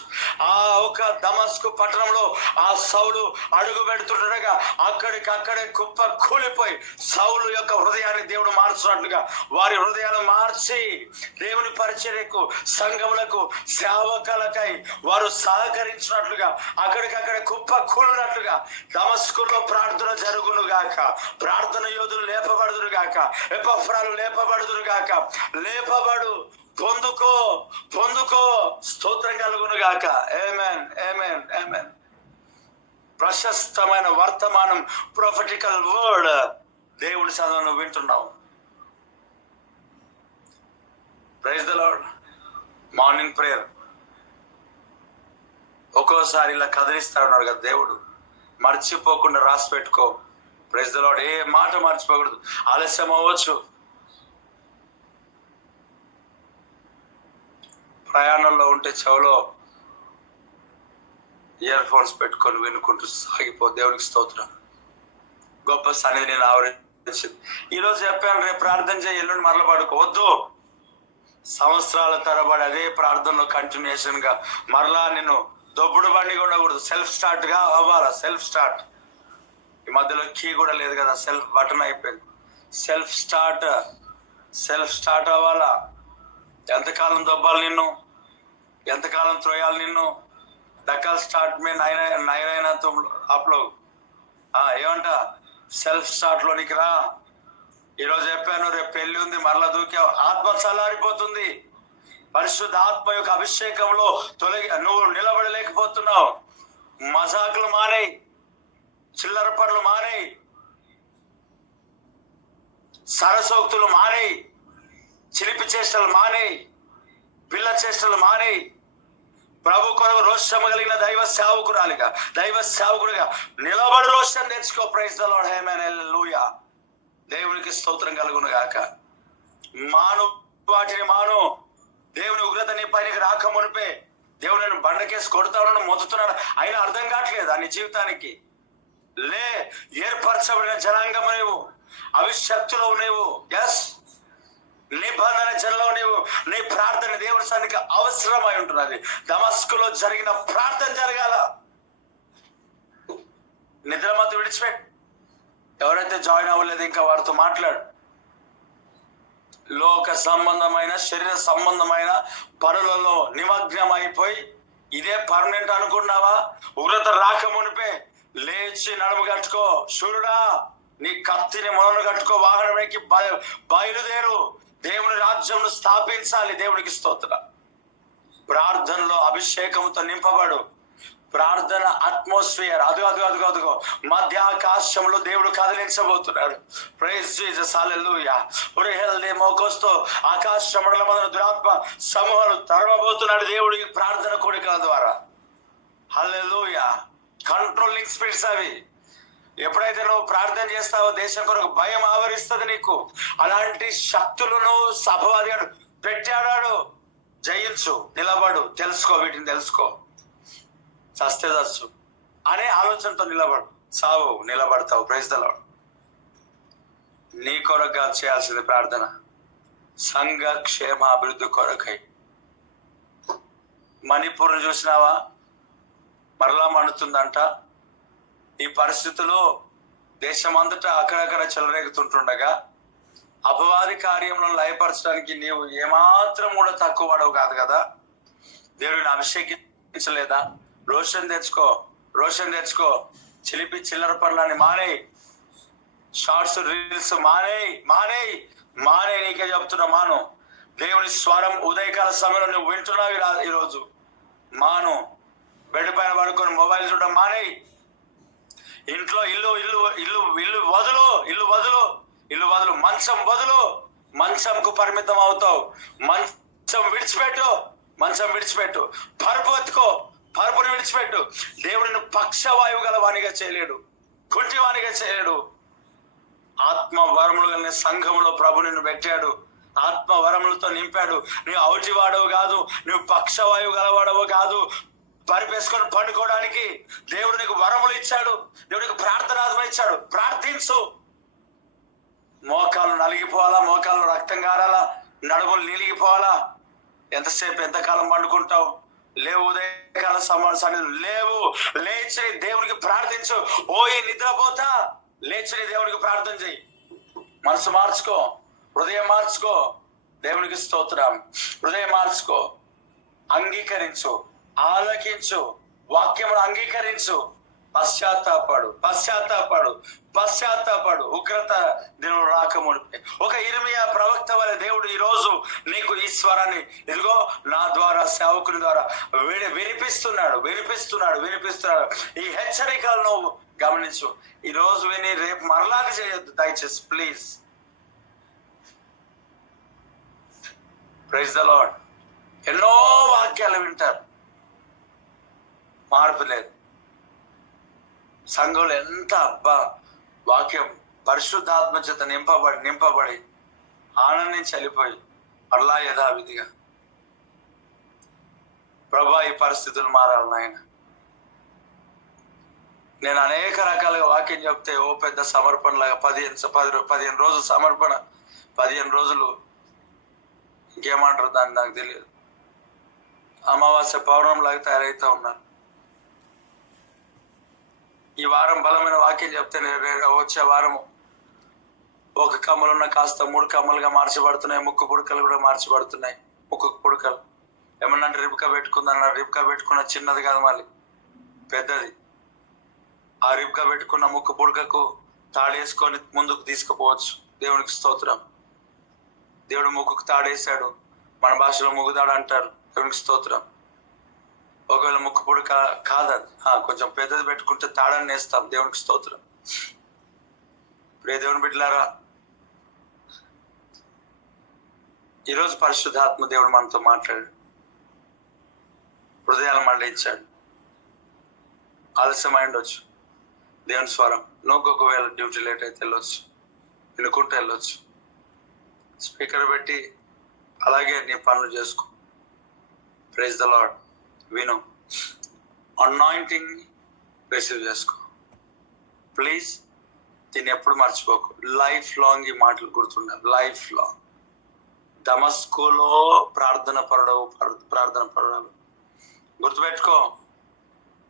ఆ ఒక దమస్కు పట్టణంలో ఆ సౌలు అడుగు పెడుతుండగా అక్కడికక్కడే కుప్ప కూలిపోయి సౌలు యొక్క హృదయాన్ని దేవుడు మార్చున్నట్లుగా వారి హృదయాలు మార్చి దేవుని పరిచర్యకు, సంఘములకు, సేవకులకై వారు సహకరించినట్లుగా అక్కడికక్కడే కుప్ప కూలినట్లుగా దమస్కులో ప్రార్థన జరుగును గాక, ప్రార్థన యోధులు లేపబడుదురు గాక, ఎపఫ్రాలు లేపబడుదురు గాక. లేపబడు, పొందుకో, స్తోత్రం కలుగును గాక. ఆమేన్, ఆమేన్, ఆమేన్. ప్రశస్తమైన వర్తమానం, ప్రొఫెటికల్ వర్డ్ దేవుడి సన్నిధిలో వింటున్నావు. Praise the lord. Morning prayer ఒక్కోసారి ఇలా కదిలిస్తా ఉన్నాడు కదా దేవుడు. మర్చిపోకుండా రాసి పెట్టుకో. Praise the lord. ఏ మాట మర్చిపోకూడదు. ఆలస్యం అవ్వచ్చు, ప్రయాణంలో ఉంటే చెవులో ఇయర్ ఫోన్స్ పెట్టుకొని వినుకుంటూ సాగిపో. దేవునికి స్తోత్రం. గొప్ప సన్నిధి నేను ఆవరించింది. ఈరోజు చెప్పాను, రేపు ప్రార్థన చేయి, ఎల్లుండి మరల పడుకోవద్దు. సంవత్సరాల తరబడి అదే ప్రార్థనలో కంటిన్యూషన్ గా మరలా నిన్ను దొబ్బుడు బండి ఉండకూడదు. సెల్ఫ్ స్టార్ట్ గా అవ్వాలా. Self start. ఈ మధ్యలో కీ కూడా లేదు కదా, సెల్ఫ్ బటన్ అయిపోయింది. సెల్ఫ్ స్టార్ట్ అవ్వాలా. ఎంతకాలం దొబ్బాలి నిన్ను, ఎంతకాలం త్రోయాలి నిన్ను. దక్కల్ స్టార్ట్ మే నైనా అప్లో ఏమంట, సెల్ఫ్ స్టార్ట్ లోనికి రా. ఈరోజు చెప్పాను, రేపు పెళ్లి ఉంది, మరలా దూకావు, ఆత్మ చల్లారిపోతుంది. పరిశుద్ధ ఆత్మ యొక్క అభిషేకంలో నువ్వు నిలబడలేకపోతున్నావు. మజాకులు మానేయి, చిల్లర పనులు మానేయి, సరసోక్తులు మానేయి, చిలిపి చేష్టలు మానేయి, పిల్ల చేష్టలు మానేయి. ప్రభు కొరకు రోషము కలిగిన దైవ సేవకుడిగా నిలబడి రోషం తెచ్చుకో. Praise the lord. Amen, hallelujah. దేవునికి స్తోత్రం కలుగును గాక. వాటిని మాను. దేవుని ఉగ్రత నీ పైనకి రాక మునిపే దేవుడు నేను బండకేసి కొడతాడు, మొత్తుతున్నాడు, అయినా అర్థం కావట్లేదు నీ జీవితానికి. ఏర్పరచబడిన జనాంగము నీవు, అవిశక్తులో నీవు. ఎస్, నిబంధన జనంలో నీవు. నీ ప్రార్థన దేవుని సన్నిధికి అవసరమై ఉంటున్నది. దమస్కులో జరిగిన ప్రార్థన జరగాల. నిద్రమత్తు విడిచిపెట్టు. ఎవరైతే జాయిన్ అవ్వలేదు ఇంకా వారితో మాట్లాడు. లోక సంబంధమైన, శరీర సంబంధమైన పనులలో నిమగ్నం అయిపోయి ఇదే పర్మనెంట్ అనుకున్నావా? ఉగ్రత రాక మునిపే లేచి నడుము కట్టుకో. శూరుడా, నీ కత్తిని మొదలు కట్టుకో, వాహనం ఎక్కి బయలుదేరు. దేవుని రాజ్యంను స్థాపించాలి. దేవునికి స్తోత్రం. ప్రార్థనలో అభిషేకంతో నింపబడు. ప్రార్థన అట్మాస్ఫియర్ అదుగో మధ్యాకాశంలో దేవుడు కదిలించబోతున్నాడు. ప్రైజ్ జీసస్, హల్లెలూయా. మోకొస్తూ ఆకాశ మండలమున దురాత్మ సమూహాలు తరమబోతున్నాడు దేవుడి ప్రార్థన కోడికల ద్వారా. హల్లెలూయా. కంట్రోలింగ్ స్పిరిట్స్ అవి. ఎప్పుడైతే నువ్వు ప్రార్థన చేస్తావో దేశం కొరకు భయం ఆవరిస్తుంది నీకు. అలాంటి శక్తులను అపవాది పెట్టాడాడు. జయించు, నిలబడు, తెలుసుకో, వీటిని తెలుసుకో. చస్తే చచ్చు అనే ఆలోచనతో నిలబడు. సావు, నిలబడతావు. Praise the lord. నీ కొరకుగా చేయాల్సింది ప్రార్థన, సంఘ క్షేమ అభివృద్ధి కొరకై. మణిపూర్ను చూసినావా? మరలా మండుతుందంట. ఈ పరిస్థితుల్లో దేశమంతటా అక్కడక్కడ చెలరేగుతుంటుండగా అపవాది కార్యంలో లయపరచడానికి నీవు ఏమాత్రం కూడా తక్కువ వాడవు కాదు కదా. దేవుడిని అభిషేకించలేదా? రోషన్ తెచ్చుకో. చిలిపి చిల్లర పనులని మానేయి. Shorts, reels మానేయి. నీకే చెప్తున్నా, మాను. దేవుని స్వరం ఉదయకాల సమయంలో నువ్వు వింటున్నావు ఈరోజు. మాను. బెడ్ పైన పడుకొని మొబైల్ చూడడం మానేయి. ఇంట్లో ఇల్లు వదులు. మంచం వదులు. మంచంకు పరిమితం అవుతావు. మంచం విడిచిపెట్టు. పరుపుని విడిచిపెట్టు. దేవుడిని పక్షవాయువు గల వానిగా చేయలేడు, కుంటి వానిగా చేయలేడు. ఆత్మ వరములు కలిగిన సంఘంలో ప్రభు నిన్ను పెట్టాడు, ఆత్మ వరములతో నింపాడు. నువ్వు అవుటివాడవు కాదు, నువ్వు పక్షవాయువు గలవాడవు కాదు. పరిపేసుకొని పండుకోవడానికి దేవుడు నీకు వరములు ఇచ్చాడు, దేవుడికి ప్రార్థనాత్మ ఇచ్చాడు. ప్రార్థించు. మోకాళ్ళు నలిగిపోవాలా, మోకాళ్ళు రక్తం కారాలా, నడుములు నీలిగిపోవాలా? ఎంతకాలం పండుకుంటావు? లేవు. ఉదయకాల సమావేశాన్ని లేచి దేవునికి ప్రార్థించు. ఈ నిద్రపోతా, లేచి దేవునికి ప్రార్థన చెయ్యి. మనసు మార్చుకో, హృదయం మార్చుకో. దేవునికి స్తోత్రం. హృదయం మార్చుకో, అంగీకరించు, ఆలకించు, వాక్యమును అంగీకరించు. పశ్చాత్తాపడు. ఉగ్రత దినం రాకమునిపే ఒక ఇర్మియా ప్రవక్త వలె దేవుడు ఈ రోజు నీకు ఈ స్వరాన్ని ఇదిగో నా ద్వారా, సేవకుని ద్వారా వినిపిస్తున్నాడు. ఈ హెచ్చరికలను నువ్వు గమనించు. ఈ రోజు విని రేపు మరలాగా చేయొద్దు దయచేసి, ప్లీజ్. Praise the lord. ఎన్నో వాక్యాలు వింటారు, మార్పు లేదు. సంఘంలో ఎంత వాక్యం పరిశుద్ధాత్మ చేత నింపబడి ఆనందించి వెళ్ళిపోయి మరలా యథావిధిగా ప్రభా ఈ పరిస్థితులు మారాలి నాయన. నేను అనేక రకాలుగా వాక్యం చెప్తే పెద్ద సమర్పణ లాగా 15 రోజులు సమర్పణ, 15 రోజులు ఇంకేమంటారు దాన్ని నాకు తెలియదు, అమావాస్య పౌర్ణం లాగా తయారైతా ఉన్నారు. ఈ వారం బలమైన వాక్యం చెప్తే వచ్చే వారము ఒక కమ్మలున్న కాస్త 3 కమ్మలుగా మార్చబడుతున్నాయి. ముక్కు పుడకలు కూడా మార్చబడుతున్నాయి. ముక్కు పుడకలు ఏమన్నా రిబ్కా పెట్టుకుందన్నారు. రిబ్కా పెట్టుకున్న చిన్నది కాదు, మళ్ళీ పెద్దది. ఆ రిబ్కా పెట్టుకున్న ముక్కు పుడకకు తాడేసుకొని ముందుకు తీసుకుపోవచ్చు. దేవునికి స్తోత్రం. దేవుడు ముక్కుకు తాడేశాడు, మన భాషలో ముగ్గుదాడు అంటారు. దేవునికి స్తోత్రం. ఒకవేళ ముక్కు పుడక కాదది, కొంచెం పెద్దది పెట్టుకుంటే తాడని వేస్తాం. దేవునికి స్తోత్రం. ప్రియ దేవుని బిడ్డలారా, ఈరోజు పరిశుద్ధాత్మ దేవుడు మనతో మాట్లాడాడు, హృదయాలు మండించాడు. ఆలస్యం అయిండొచ్చు దేవుని స్వరం. నువ్వు ఒకవేళ డ్యూటీ లేట్ అయితే వెళ్ళొచ్చు, వినుకుంటూ వెళ్ళొచ్చు. స్పీకర్ పెట్టి అలాగే నీ పనులు చేసుకో. Praise the lord. విను, అనాయింటింగ్ రిసీవ్ చేసుకో ప్లీజ్. దీన్ని ఎప్పుడు మర్చిపోకు. లైఫ్ లాంగ్ ఈ మాటలు గుర్తుండాలి. Life long. దమస్కులో ప్రార్థన పరుడవు గుర్తుపెట్టుకో.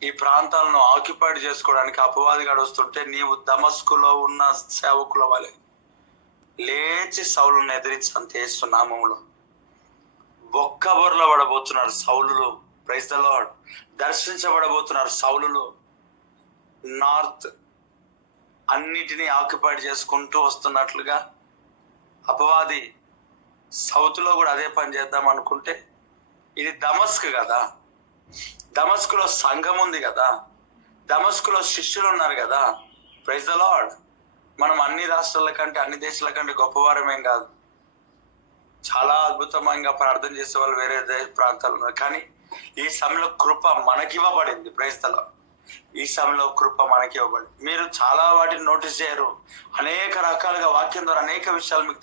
ఈ ప్రాంతాలను ఆక్యుపైడ్ చేసుకోవడానికి అపవాదిగాడు వస్తుంటే నీవు దమస్కులో ఉన్న సేవకుల వలె లేచి సౌలును ఎదిరించి అంత నామములో బొక్కబొర్ల పడబోతున్నారు సౌలులు. Praise the lord. దర్శించబడబోతున్నారు సౌలులు. నార్త్ అన్నిటినీ ఆక్యుపైడ్ చేసుకుంటూ వస్తున్నట్లుగా అపవాది సౌత్ లో కూడా అదే పని చేద్దాం అనుకుంటే, ఇది దమస్క్ కదా, దమస్కులో సంఘం ఉంది కదా, దమస్కులో శిష్యులు ఉన్నారు కదా. Praise the lord. మనం అన్ని రాష్ట్రాల కంటే, అన్ని దేశాల కంటే గొప్పవారమేం కాదు. చాలా అద్భుతంగా ప్రార్థన చేసే వాళ్ళు వేరే ప్రాంతాలు ఉన్నారు. కానీ ఈ సమయంలో కృప మనకివ్వబడింది. Praise the lord. ఈ సమయంలో కృప మనకివ్వబడింది. మీరు చాలా వాటిని నోటీస్ చేయరు. అనేక రకాలుగా వాక్యం ద్వారా అనేక విషయాలు మీకు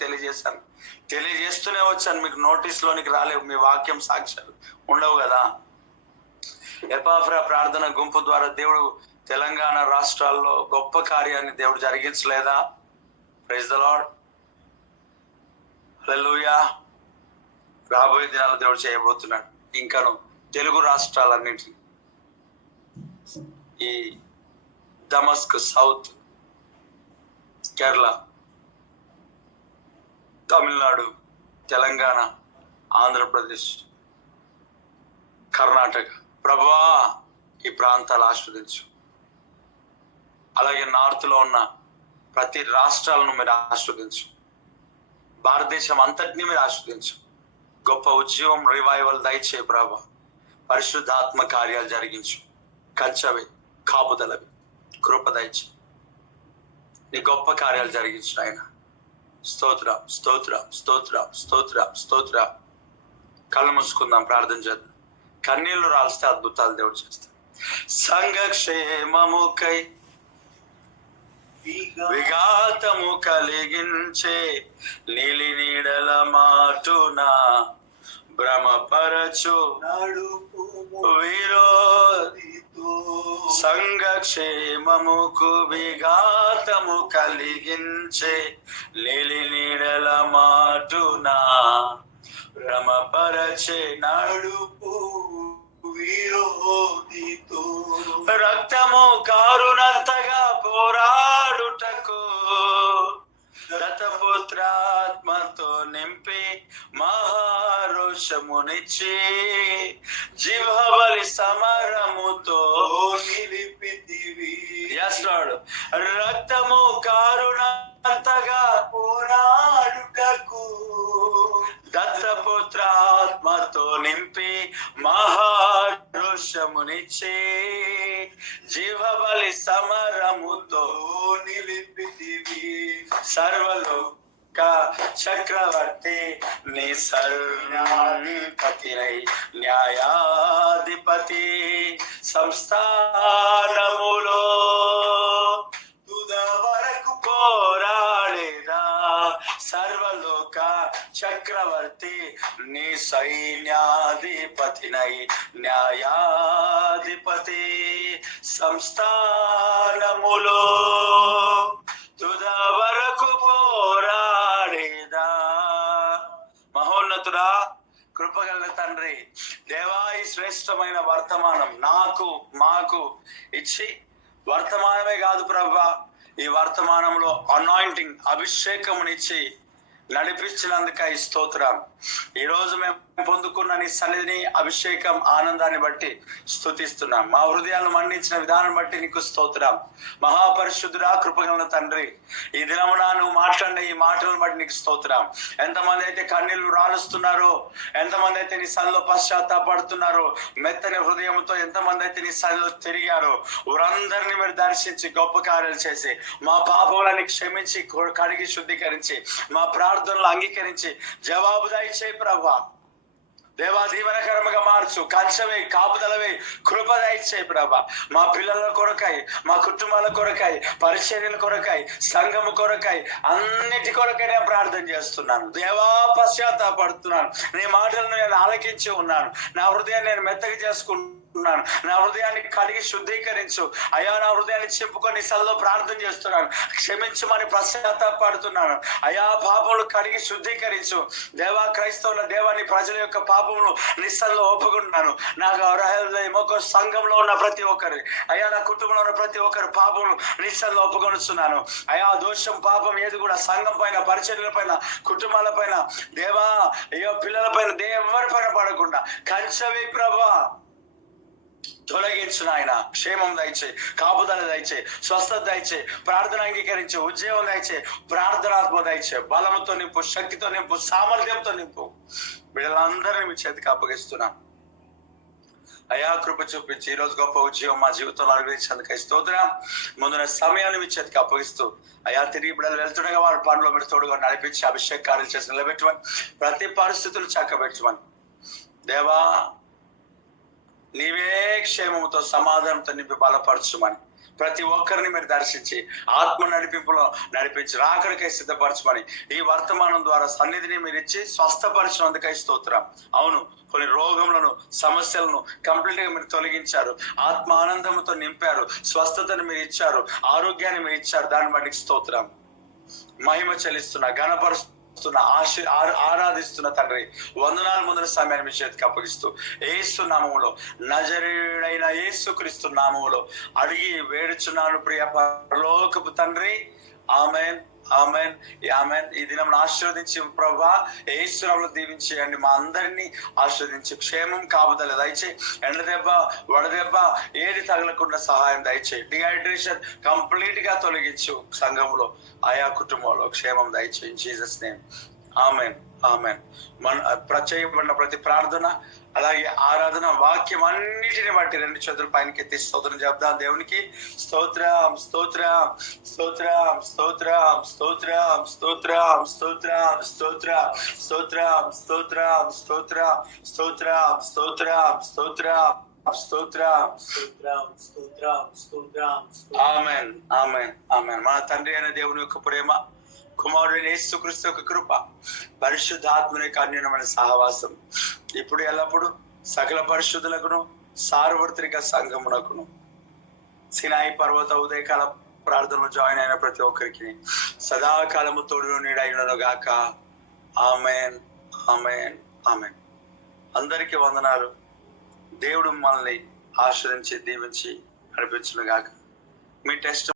తెలియజేస్తూనే వచ్చాను. మీకు నోటీస్ లోనికి రాలేవు, మీ వాక్యం సాక్ష్యాలు ఉండవు కదా. ఎపాఫ్రా ప్రార్థన గుంపు ద్వారా దేవుడు తెలంగాణ రాష్ట్రాల్లో గొప్ప కార్యాన్ని దేవుడు జరిగించలేదా? ప్రైజ్ ద లార్డ్, హల్లెలూయా. రాబోయే దినాలు దేవుడు చేయబోతున్నాడు. ఇంకను తెలుగు రాష్ట్రాలన్నింటినీ, ఈ దమస్క్, సౌత్, కేరళ, తమిళనాడు, తెలంగాణ, ఆంధ్రప్రదేశ్, కర్ణాటక, ప్రభువా ఈ ప్రాంతాలు ఆస్వాదించు. అలాగే నార్త్ లో ఉన్న ప్రతి రాష్ట్రాలను మీరు ఆస్వాదించు. భారతదేశం అంతటినీ మీరు ఆస్వాదించు. గొప్ప ఉద్యమం, రివైవల్ దయచే ప్రభా. పరిశుద్ధాత్మ కార్యాలు జరిగించు. కంచవి, కాపుదలవి, కృప దయచే. నీ గొప్ప కార్యాలు జరిగించు ఆయన. స్తోత్రం, స్తోత్రం, స్తోత్రం, స్తోత్రం, స్తోత్రం. కళ్ళు మూసుకుందాం, ప్రార్థన చేద్దాం. కన్నీళ్లు రాల్స్తే అద్భుతాలు దేవుడు చేస్తాడు. సంఘక్షేమముకై విఘాతము కలిగించే నీలి నీడల మాటున భ్రమపరచు విరోధితో. సంఘక్షేమముకు విఘాతము కలిగించే నీలి నీడల మాటున భ్రమపరచే నడుపు విరోధితో. రక్తము కారునంతగా పోరాడుటకు దత్తపుత్రాత్మతో నింపి మహారోషమునిచ్చి జీవబలి సమరముతో నిలిపితివి. yes lord. రక్తము కారునంతగా పోరాడుటకు దత్తపుత్రాత్మతో నింపి మహారోషమునిచ్చి జీవబలి సమరముతో నిలిపితివి. సర్వలోక చక్రవర్తి నీ సర్వాధిపతినై న్యాయాధిపతి సంస్థానములో తుద వరకు పోరాడేదా. సర్వలోక చక్రవర్తి నీ సైన్యాధిపతినై న్యాయాధిపతి సంస్థానములో తుద వరకు పోరాడేదా. మహోన్నతుడా, కృపగల తండ్రి, దేవా, ఈ శ్రేష్టమైన వర్తమానం నాకు మాకు ఇచ్చి, వర్తమానమే కాదు ప్రభా, ఈ వర్తమానంలో అనాయింటింగ్, అభిషేకమునిచ్చి నడిపించినందుకై స్తోత్రం. ఈ రోజు మేము పొందుకున్న నీ సన్నిధిని, అభిషేకం, ఆనందాన్ని బట్టి స్తుతిస్తున్నాం. మా హృదయాలను మండించిన విధానం బట్టి నీకు స్తోత్రం. మహాపరిశుద్ధుడా, కృపగల తండ్రి, ఈ దినమున నువ్వు మాట్లాడిన ఈ మాటలను బట్టి నీకు స్తోత్రం. ఎంతమంది అయితే కన్నీళ్లు రాలుస్తున్నారో, ఎంతమంది అయితే నీ సన్నిధిలో పశ్చాత్తాపడుతున్నారో, మెత్తని హృదయంతో ఎంతమంది అయితే నీ సన్నిధిలో తిరిగారో, వారందరినీ మీరు దర్శించి గొప్ప కార్యాలు చేసి మా పాపములని క్షమించి కడిగి శుద్ధీకరించి మా ప్రార్థనలు అంగీకరించి జవాబు దయచేయి ప్రభా. దేవా, దీవెనకరముగా మార్చు. కంచవే, కాపుదలవే, కృప దయచేయి ప్రభా. మా పిల్లల కొరకై, మా కుటుంబాల కొరకై, పరిచర్యల కొరకై, సంఘము కొరకై, అన్నిటి కొరకై నేను ప్రార్థన చేస్తున్నాను. దేవా, పశ్చాత్తాపడుతున్నాను. నీ మాటలను నేను ఆలకించి ఉన్నాను. నా హృదయాన్ని నేను మెత్తగా చేసుకుంటున్నాను. నా హృదయాన్ని కడిగి శుద్ధీకరించు అయ్యా. నా హృదయాన్ని చింపుకొని సల్లో ప్రార్థన చేస్తున్నాను. క్షమించమని పశ్చాత్తాపడుతున్నాను అయ్యా. పాపములు కడిగి శుద్ధీకరించు దేవా. క్రైస్తవుల దేవాన్ని ప్రజల యొక్క పాపములు నిస్సల్లో ఒప్పుకుంటున్నాను. నాకు ఒక సంఘంలో ఉన్న ప్రతి ఒక్కరి అయ్యా, నా కుటుంబంలో ఉన్న ప్రతి ఒక్కరి పాపములు నిస్సల్లో ఒప్పుకొనుస్తున్నాను అయ్యా. దోషం, పాపం ఏది కూడా సంఘం పైన, పరిచర్యల పైన, కుటుంబాల పైన, దేవా, అయ్యో పిల్లల పైన, ఎవరి పైన పడకుండా కంచవే ప్రభా. తొలగించు నాయన. క్షేమం దయచే, కాపుదల దయచే, స్వస్థత దయచే, ప్రార్థన అంగీకరించే, ఉద్యోగం దయచే, ప్రార్థనాత్మ దయచే, బలముతో నింపు, శక్తితో నింపు, సామర్థ్యంతో నింపు. వీళ్ళందరినీ మీ చేతికి అప్పగిస్తున్నాం అయా. కృప చూపించి ఈరోజు గొప్ప ఉద్యోగం మా జీవితంలో అనుగ్రహించేందుకు స్తోత్రం. ముందున సమయాన్ని మీ చేతికి అప్పగిస్తూ అయా, తిరిగి బిడ్డలు వెళ్తుండగా వారి పనులు మీరు తోడుగా నడిపించి అభిషేక కార్యాలు చేసి నిలబెట్టమని, ప్రతి పరిస్థితులు చక్కబెట్టమని దేవా. నీవే క్షేమముతో, సమాధానంతో నింపి బలపరచుమని ప్రతి ఒక్కరిని మీరు దర్శించి ఆత్మ నడిపింపులో నడిపించి రాకడికై సిద్ధపరచమని ఈ వర్తమానం ద్వారా సన్నిధిని మీరు ఇచ్చి స్వస్థపరిచినందుకై స్తోత్రం. అవును, కొన్ని రోగములను సమస్యలను కంప్లీట్ గా మీరు తొలగించారు, ఆత్మ ఆనందంతో నింపారు, స్వస్థతను మీరు ఇచ్చారు, ఆరోగ్యాన్ని మీరు ఇచ్చారు. దాన్ని బట్టి స్తోత్రం. మహిమ చెల్లిస్తున్నా, గణపరుస్తున్నా, ఆరాధిస్తున్న తండ్రి, వందనాలు ముందర సమయాన్ని మీ చేతికి అప్పగిస్తూ యేసు నామములో, నజరేయుడైన యేసు క్రీస్తు నామములో అడిగి వేడుచున్నాను ప్రియ పరలోకపు తండ్రి. Amen, amen, amen. ఈ దినం ఆశీర్వదించి ప్రభా, యేసు నామములో దీవించేయండి. మా అందరినీ ఆశీర్వదించి క్షేమం కాపుదల దయచేయి. ఎండ దెబ్బ, వడదెబ్బ ఏది తగలకుండా సహాయం దయచేయి. డిహైడ్రేషన్ కంప్లీట్ గా తొలగించు. సంఘంలో ఆయా కుటుంబంలో క్షేమం దయచేయి. Jesus name, amen, amen. చేయబడిన ప్రతి ప్రార్థన అలాగే ఆరాధన వాక్యం అన్నిటిని బట్టి 2 చేతుల పైనకి ఎత్తి స్తోత్రం చెప్దాం దేవునికి. స్తోత్రం, స్తోత్రం, స్తోత్రం, స్తోత్రం, స్తోత్రం, స్తోత్రం, స్తోత్రం, స్తోత్రం, స్తోత్రం, స్తోత్రం, స్తోత్రం, స్తోత్రం, స్తోత్రం, స్తోత్రం, స్తోత్రం. Amen, amen, amen. మన తండ్రి అయిన దేవుని యొక్క ప్రేమ, కుమారుడైన యేసుక్రీస్తు యొక్క కృప, పరిశుద్ధాత్మని యొక్క అన్యోన్యమైన సహవాసం ఇప్పుడు ఎల్లప్పుడు సకల పరిశుద్ధులకును సార్వత్రిక సంఘమునకును సినాయి పర్వత ఉదయకాల ప్రార్థనలు జాయిన్ అయిన ప్రతి ఒక్కరికి సదాకాలము తోడు నీడైనను గాక. Amen, amen, amen. అందరికీ వందనాలు. దేవుడు మనల్ని ఆశ్రయించి దీవించి నడిపించును గాక. మీ టెస్ట్